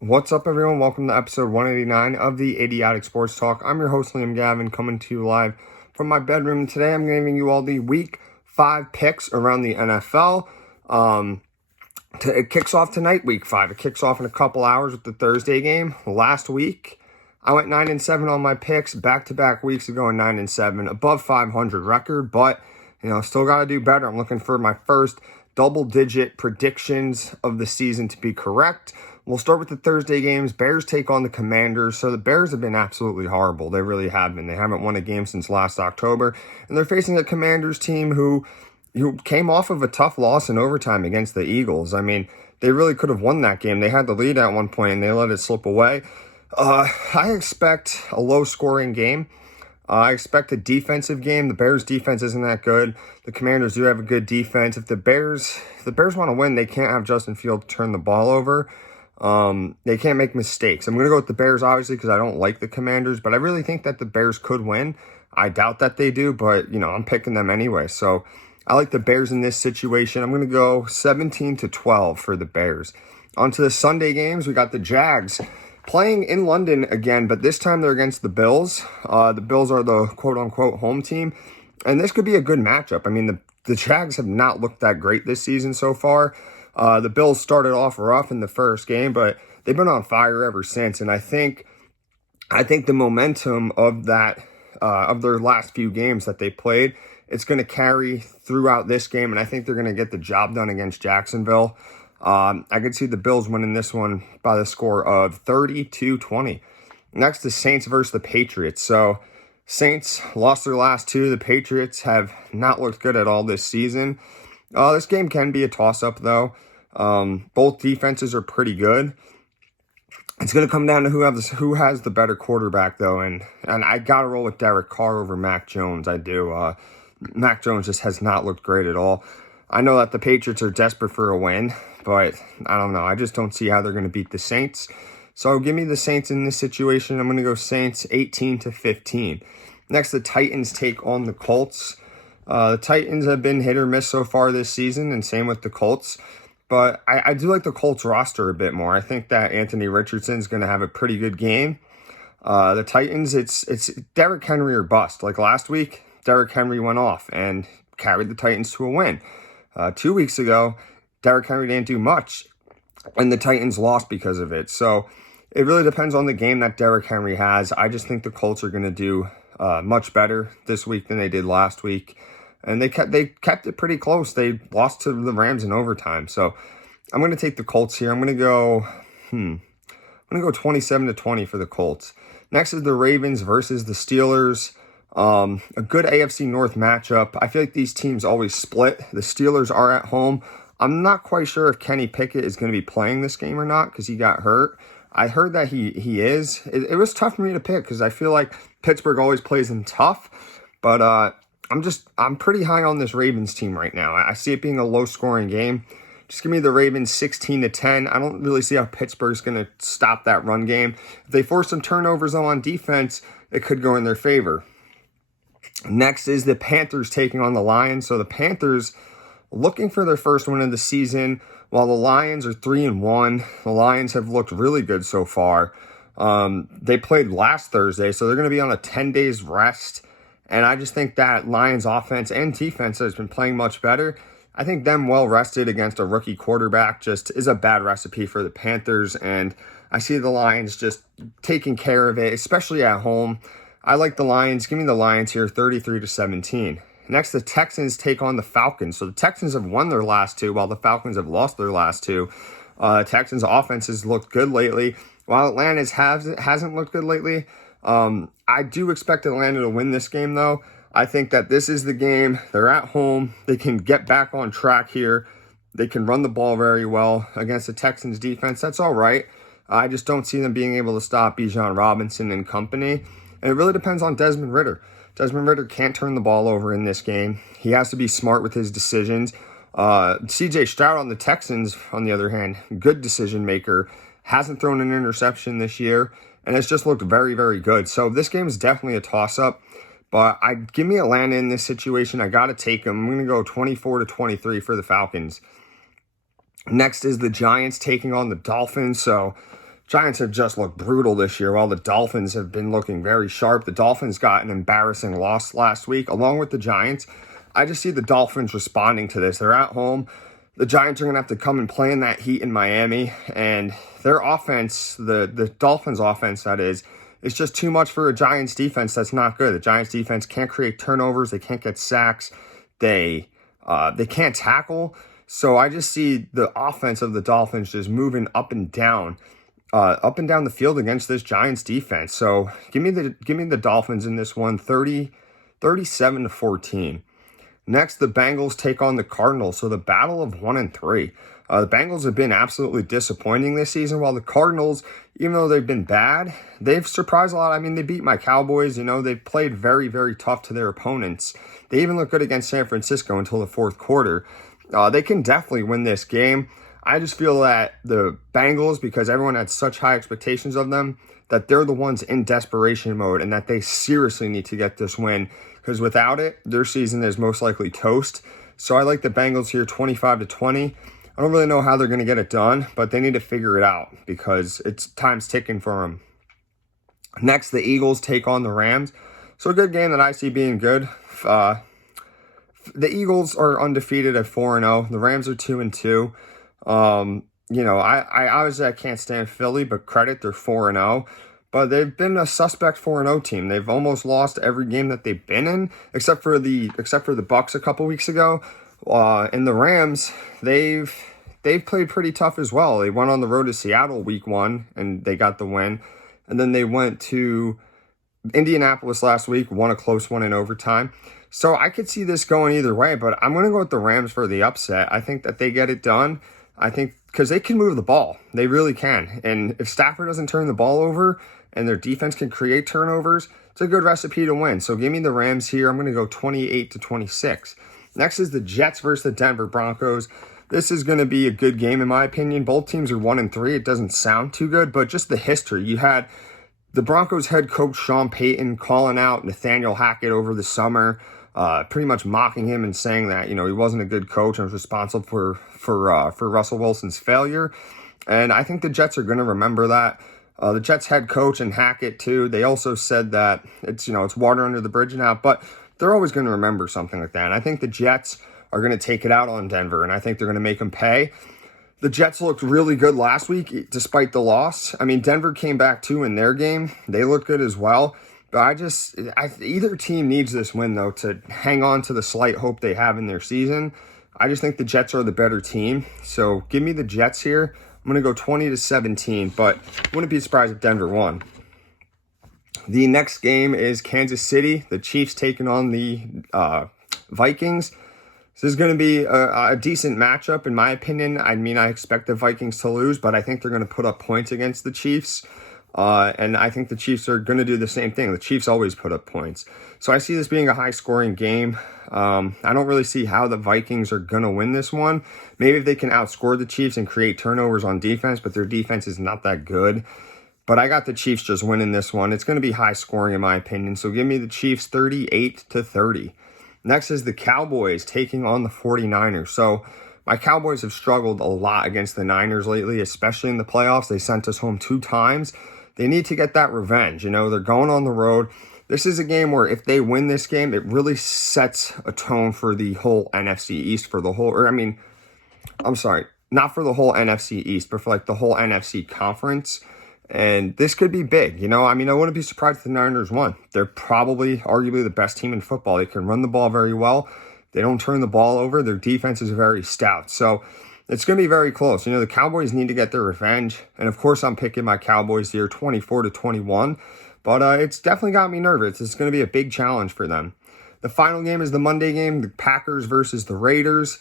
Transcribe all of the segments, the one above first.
What's up, everyone? Welcome to episode 189 of the Idiotic Sports Talk. I'm your host, Liam Gavin, coming to you live from my bedroom. Today, I'm giving you all the Week 5 picks around the NFL. It kicks off tonight, Week 5. It kicks off in a couple hours with the Thursday game. Last week, I went 9-7 on my picks. Back-to-back weeks ago, 9-7, above 500 record, but still got to do better. I'm looking for my first double-digit predictions of the season to be correct. We'll start with the Thursday games. Bears take on the Commanders. So the Bears have been absolutely horrible. They really have been. They haven't won a game since last October. And they're facing a Commanders team who came off of a tough loss in overtime against the Eagles. I mean, they really could have won that game. They had the lead at one point and they let it slip away. I expect a low-scoring game. I expect a defensive game. The Bears' defense isn't that good. The Commanders do have a good defense. If the Bears want to win, they can't have Justin Fields turn the ball over. They can't make mistakes. I'm going to go with the Bears, obviously, because I don't like the Commanders, but I really think that the Bears could win. I doubt that they do, but, I'm picking them anyway. So I like the Bears in this situation. I'm going to go 17-12 for the Bears. On to the Sunday games. We got the Jags playing in London again, but this time they're against the Bills. The Bills are the quote-unquote home team, and this could be a good matchup. I mean, the Jags have not looked that great this season so far. The Bills started off rough in the first game, but they've been on fire ever since. And I think the momentum of their last few games that they played, it's going to carry throughout this game. And I think they're going to get the job done against Jacksonville. I could see the Bills winning this one by the score of 30-20. Next, the Saints versus the Patriots. So Saints lost their last two. The Patriots have not looked good at all this season. This game can be a toss-up, though. Both defenses are pretty good. It's going to come down to who has the better quarterback, though, and I got to roll with Derek Carr over Mac Jones. I do. Mac Jones just has not looked great at all. I know that the Patriots are desperate for a win, but I don't know. I just don't see how they're going to beat the Saints. So give me the Saints in this situation. I'm going to go Saints 18-15. Next, the Titans take on the Colts. The Titans have been hit or miss so far this season, and same with the Colts. But I do like the Colts roster a bit more. I think that Anthony Richardson's going to have a pretty good game. The Titans, it's Derrick Henry or bust. Like last week, Derrick Henry went off and carried the Titans to a win. 2 weeks ago, Derrick Henry didn't do much, and the Titans lost because of it. So it really depends on the game that Derrick Henry has. I just think the Colts are going to do much better this week than they did last week. And they kept it pretty close. They lost to the Rams in overtime. So I'm going to take the Colts here. I'm going to go 27-20 for the Colts. Next is the Ravens versus the Steelers. A good AFC North matchup. I feel like these teams always split. The Steelers are at home. I'm not quite sure if Kenny Pickett is going to be playing this game or not because he got hurt. I heard that he is. It was tough for me to pick because I feel like Pittsburgh always plays them tough. But I'm pretty high on this Ravens team right now. I see it being a low-scoring game. Just give me the Ravens 16-10. I don't really see how Pittsburgh's going to stop that run game. If they force some turnovers on defense, it could go in their favor. Next is the Panthers taking on the Lions. So the Panthers looking for their first win of the season, while the Lions are 3-1. The Lions have looked really good so far. They played last Thursday, so they're going to be on a 10 days rest. And I just think that Lions offense and defense has been playing much better. I think them well rested against a rookie quarterback just is a bad recipe for the Panthers. And I see the Lions just taking care of it, especially at home. I like the Lions. Give me the Lions here, 33-17. Next, the Texans take on the Falcons. So the Texans have won their last two, while the Falcons have lost their last two. Texans' offense has looked good lately, while Atlanta's hasn't looked good lately. I do expect Atlanta to win this game, though. I think that this is the game. They're at home. They can get back on track here. They can run the ball very well against the Texans defense. That's all right. I just don't see them being able to stop Bijan Robinson and company. And it really depends on Desmond Ridder. Desmond Ridder can't turn the ball over in this game. He has to be smart with his decisions. C.J. Stroud on the Texans, on the other hand, good decision maker. Hasn't thrown an interception this year. And it's just looked very, very good. So this game is definitely a toss-up. But give me Atlanta in this situation. I got to take them. I'm going to go 24-23 for the Falcons. Next is the Giants taking on the Dolphins. So Giants have just looked brutal this year, while the Dolphins have been looking very sharp. The Dolphins got an embarrassing loss last week, along with the Giants. I just see the Dolphins responding to this. They're at home. The Giants are going to have to come and play in that heat in Miami, and their offense, the Dolphins' offense, that is just too much for a Giants defense that's not good. The Giants defense can't create turnovers. They can't get sacks. They can't tackle. So I just see the offense of the Dolphins just moving up and down the field against this Giants defense. So give me the Dolphins in this one, 37-14. Next, the Bengals take on the Cardinals. So the battle of 1 and 3. The Bengals have been absolutely disappointing this season, while the Cardinals, even though they've been bad, they've surprised a lot. I mean, they beat my Cowboys. They've played very, very tough to their opponents. They even looked good against San Francisco until the fourth quarter. They can definitely win this game. I just feel that the Bengals, because everyone had such high expectations of them, that they're the ones in desperation mode and that they seriously need to get this win, because without it, their season is most likely toast. So I like the Bengals here, 25-20. I don't really know how they're going to get it done, but they need to figure it out because time's ticking for them. Next, the Eagles take on the Rams. So a good game that I see being good. The Eagles are undefeated at 4-0. The Rams are 2-2. I obviously can't stand Philly, but credit, they're 4-0. But they've been a suspect 4-0 team. They've almost lost every game that they've been in, except for the Bucs a couple weeks ago. And the Rams, they've played pretty tough as well. They went on the road to Seattle week 1 and they got the win. And then they went to Indianapolis last week, won a close one in overtime. So I could see this going either way, but I'm going to go with the Rams for the upset. I think that they get it done. I think because they can move the ball. They really can. And if Stafford doesn't turn the ball over and their defense can create turnovers, it's a good recipe to win. So give me the Rams here. I'm going to go 28-26. Next is the Jets versus the Denver Broncos. This is going to be a good game in my opinion. Both teams are 1 and 3. It doesn't sound too good, but just the history. You had the Broncos head coach Sean Payton calling out Nathaniel Hackett over the summer, pretty much mocking him and saying that, he wasn't a good coach and was responsible for Russell Wilson's failure. And I think the Jets are going to remember that. The Jets head coach and Hackett too, they also said that it's water under the bridge now, but they're always going to remember something like that. And I think the Jets are going to take it out on Denver, and I think they're going to make them pay. The Jets looked really good last week, despite the loss. I mean, Denver came back too in their game. They looked good as well. But either team needs this win, though, to hang on to the slight hope they have in their season. I just think the Jets are the better team. So give me the Jets here. I'm going to go 20-17, but wouldn't be surprised if Denver won. The next game is Kansas City. The Chiefs taking on the Vikings. This is going to be a decent matchup, in my opinion. I mean, I expect the Vikings to lose, but I think they're going to put up points against the Chiefs. And I think the Chiefs are going to do the same thing. The Chiefs always put up points. So I see this being a high-scoring game. I don't really see how the Vikings are going to win this one. Maybe if they can outscore the Chiefs and create turnovers on defense, but their defense is not that good. But I got the Chiefs just winning this one. It's going to be high-scoring, in my opinion. So give me the Chiefs 38-30. Next is the Cowboys taking on the 49ers. So my Cowboys have struggled a lot against the Niners lately, especially in the playoffs. They sent us home 2 times. They need to get that revenge. They're going on the road. This is a game where if they win this game, it really sets a tone for the whole NFC East, not for the whole NFC East, but for the whole NFC conference. And this could be big, I wouldn't be surprised if the Niners won. They're probably arguably the best team in football. They can run the ball very well. They don't turn the ball over. Their defense is very stout. So it's going to be very close. The Cowboys need to get their revenge. And of course, I'm picking my Cowboys here 24-21. But it's definitely got me nervous. It's going to be a big challenge for them. The final game is the Monday game, the Packers versus the Raiders.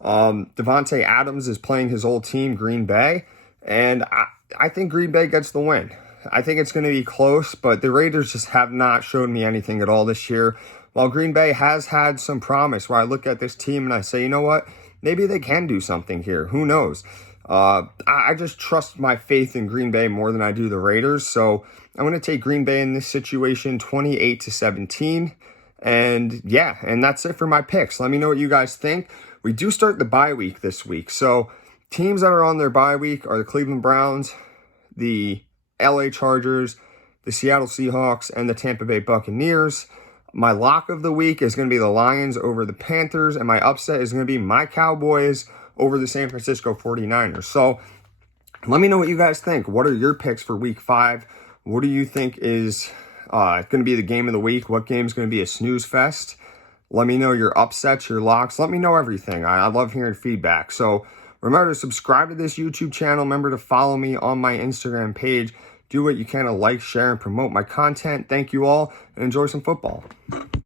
Devontae Adams is playing his old team, Green Bay. And I think Green Bay gets the win. I think it's going to be close, but the Raiders just have not showed me anything at all this year. While Green Bay has had some promise where I look at this team and I say, you know what? Maybe they can do something here. Who knows? I just trust my faith in Green Bay more than I do the Raiders. So I'm going to take Green Bay in this situation 28-17. And that's it for my picks. Let me know what you guys think. We do start the bye week this week. So teams that are on their bye week are the Cleveland Browns, the LA Chargers, the Seattle Seahawks, and the Tampa Bay Buccaneers. My lock of the week is going to be the Lions over the Panthers, and my upset is going to be my Cowboys over the San Francisco 49ers. So let me know what you guys think. What are your picks for week 5? What do you think is going to be the game of the week? What game is going to be a snooze fest? Let me know your upsets, your locks. Let me know everything. I love hearing feedback. So remember to subscribe to this YouTube channel. Remember to follow me on my Instagram page. Do what you can to like, share, and promote my content. Thank you all, and enjoy some football.